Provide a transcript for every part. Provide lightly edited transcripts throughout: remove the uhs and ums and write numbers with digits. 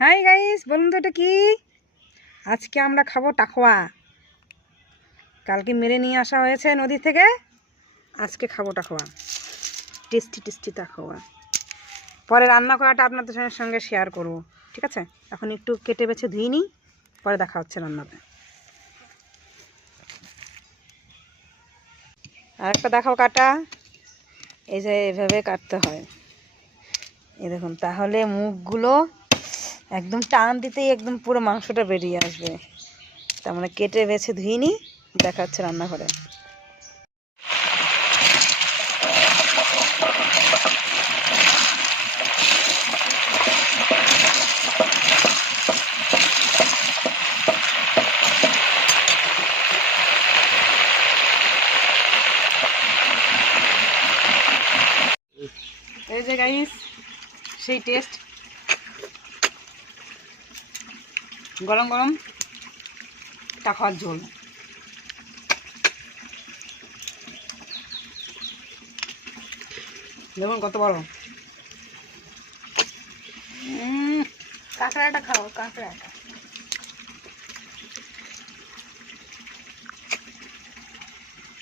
Hi guys, বলুন তো এটা কি? আজকে আমরা খাবো টাকোয়া। কালকে মেরে নিয়ে আসা হয়েছে নদী থেকে। আজকে খাবো টাকোয়া, টেস্টি টেস্টি টাকোয়া। পরে রান্না করাটা আপনাদের সঙ্গে শেয়ার করব, ঠিক আছে? এখন একটু কেটে বেছে ধুই নিই, পরে দেখা হচ্ছে রান্নাতে। আর একটা দেখাও কাটা, এই যে এইভাবে কাটতে হয়, এই দেখুন, তাহলে মুখগুলো একদম টান দিতেই একদম পুরো মাংসটা বেরিয়ে আসবে। তার মানে কেটে বেছে ধুই নিই, দেখা হচ্ছে রান্নাঘরে। এই যে গাইস, সেই টেস্ট, গরম গরম টাকার ঝোল। দেখুন কত বড়। কাঁকড়াটা খাও, কাঁকড়াটা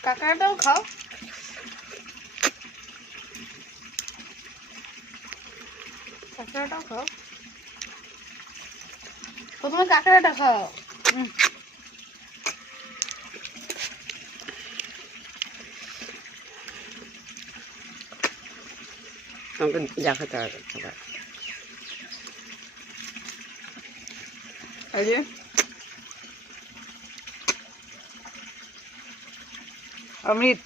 কাঁকড়াটাও খাও। কাঁকড়াটাও খাও, প্রথমে কাঁকড়াটা খাও। আমাকে দেখাতে হবে। এই যে অমৃত।